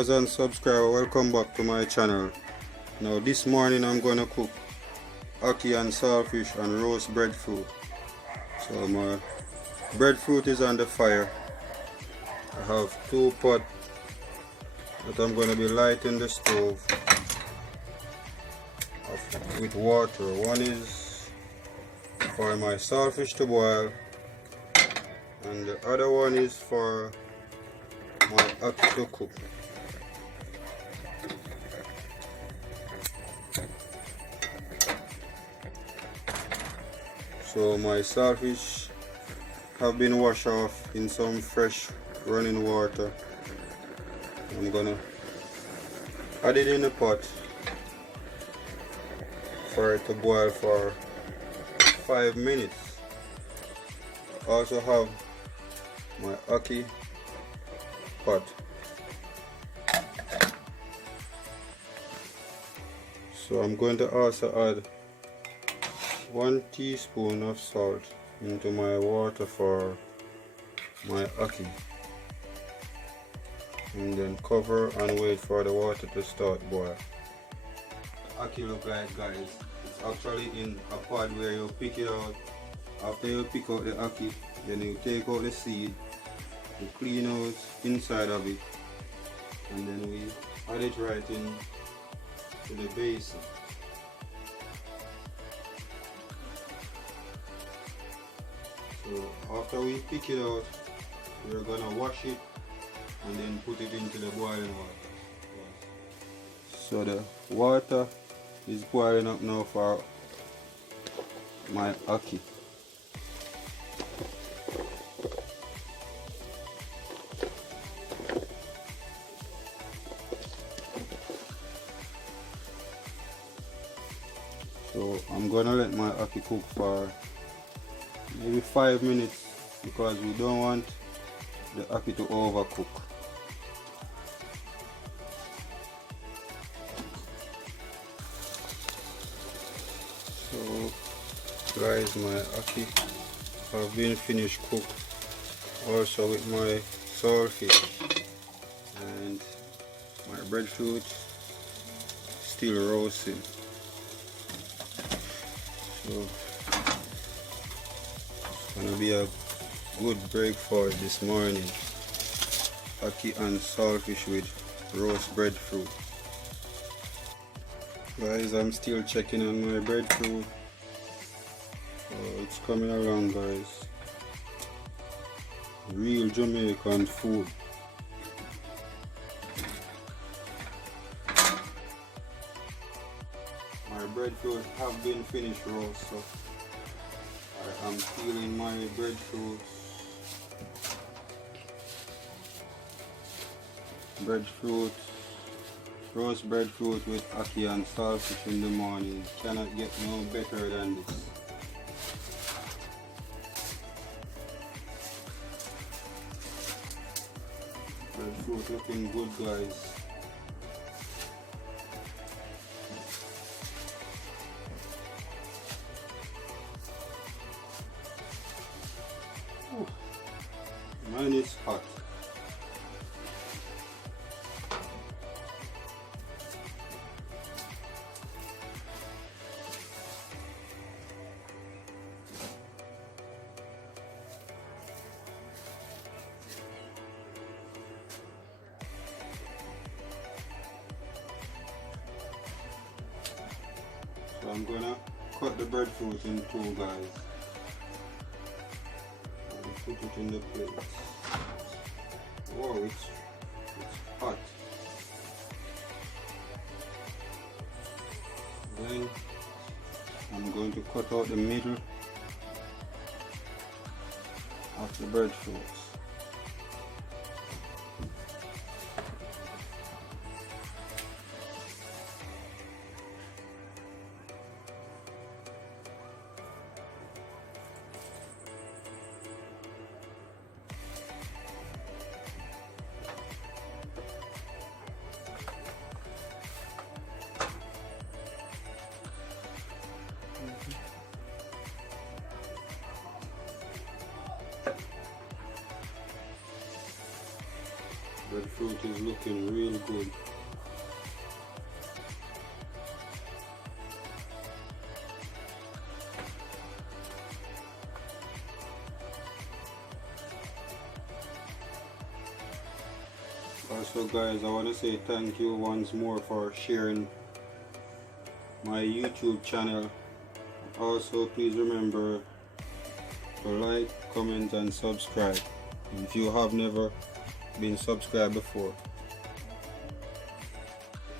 viewers and subscribers, welcome back to my channel. Now this morning I'm gonna cook ackee and saltfish and roast breadfruit. So my breadfruit is on the fire. I have 2 pots that I'm gonna be lighting the stove with water. One is for my saltfish to boil and the other one is for my ackee to cook. So my saltfish have been washed off in some fresh running water. I'm gonna add it in the pot for it to boil for 5 minutes. I also have my ackee pot. So I'm going to also add 1 teaspoon of salt into my water for my ackee, and then cover and wait for the water to start boil. Ackee look like, guys, it's actually in a pod where you pick it out. After you pick out the ackee, then you take out the seed, you clean out inside of it, and then we add it right in to the basin. So after we pick it out, we're gonna wash it and then put it into the boiling water. So the water is boiling up now for my ackee. So I'm gonna let my ackee cook for maybe 5 minutes because we don't want the ackee to overcook. So guys, my ackee have been finished cooked, also with my saltfish, and my breadfruit still roasting. So it's gonna be a good breakfast this morning. Ackee and saltfish with roast breadfruit. Guys, I'm still checking on my breadfruit. It's coming along, guys. Real Jamaican food. My breadfruit have been finished roast, so I am peeling my breadfruit. Roast breadfruit with ackee and saltfish in the morning. Cannot get no better than this. Breadfruit looking good, guys. Mine is hot. So I'm gonna cut the breadfruit in 2, guys, and put it in the plate. Whoa, it's hot. Then I'm going to cut out the middle of the breadfruits. breadfruit is looking real good. Also guys, I want to say thank you once more for sharing my YouTube channel. Also please remember to like, comment and subscribe if you have never been subscribed before.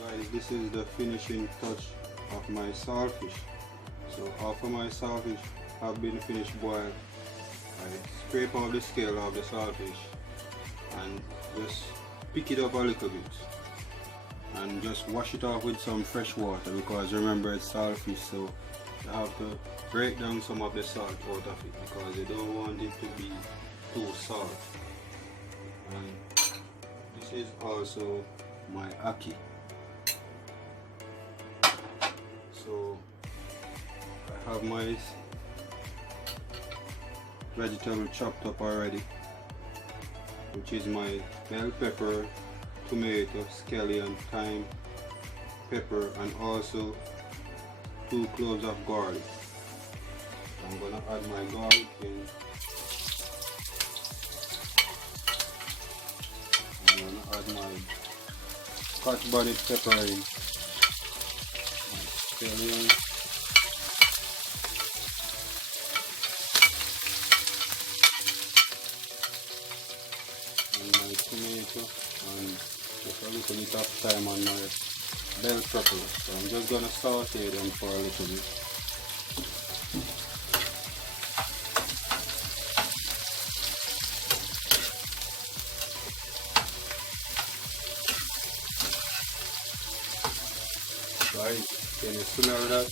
Guys, this is the finishing touch of my saltfish. So after my saltfish have been finished boiled, I scrape off the scale of the saltfish and just pick it up a little bit and just wash it off with some fresh water, because remember it's saltfish, so you have to break down some of the salt out of it because you don't want it to be too salt. And this is also my ackee. So I have my vegetable chopped up already, which is my bell pepper, tomato, scallion, thyme, pepper, and also 2 cloves of garlic. I'm gonna add my garlic in. I'm gonna add my scotch-bonnet pepper in, my scallion, and my tomato, and just a little bit of thyme on my bell pepper. So I'm just gonna saute them for a little bit. Right, can you smell that?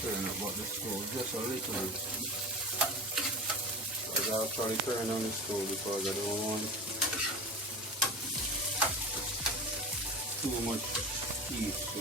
Turn up the stove just a little bit. I'll probably turn on the stove because I don't want too much heat. So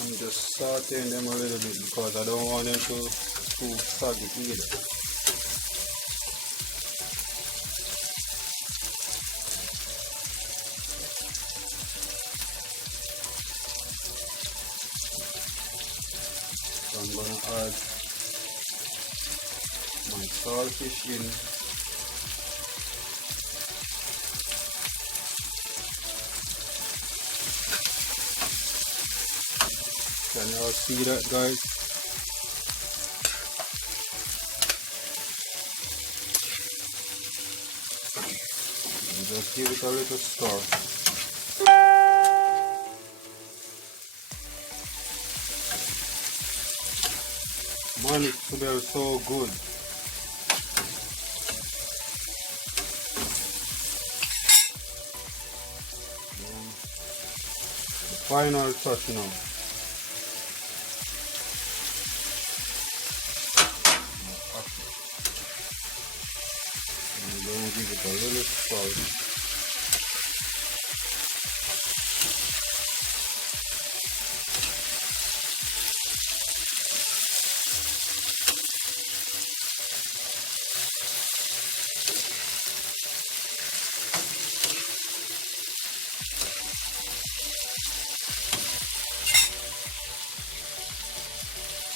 I'm just sauteing them a little bit because I don't want them to too soggy either. So I'm gonna add my saltfish in. Can y'all see that, guys? And just give it a little stir. Man, it smells so good. The final touch now. I'm going to give it a little salt.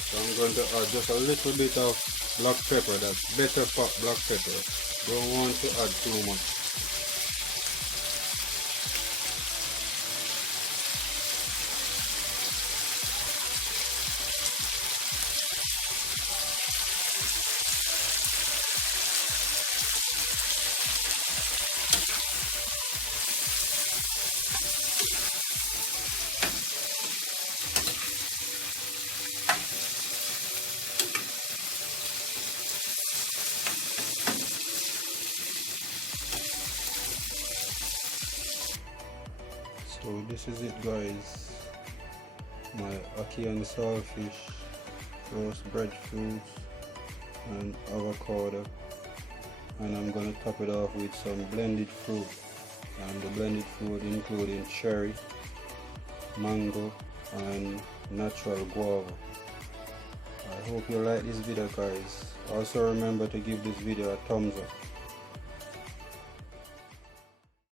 So I'm going to add just a little bit of black pepper, that's better black pepper. Don't want to add too much. So this is it guys, my ackee and saltfish, roast breadfruit and avocado, and I'm gonna top it off with some blended fruit, and the blended fruit including cherry, mango and natural guava. I hope you like this video guys. Also remember to give this video a thumbs up.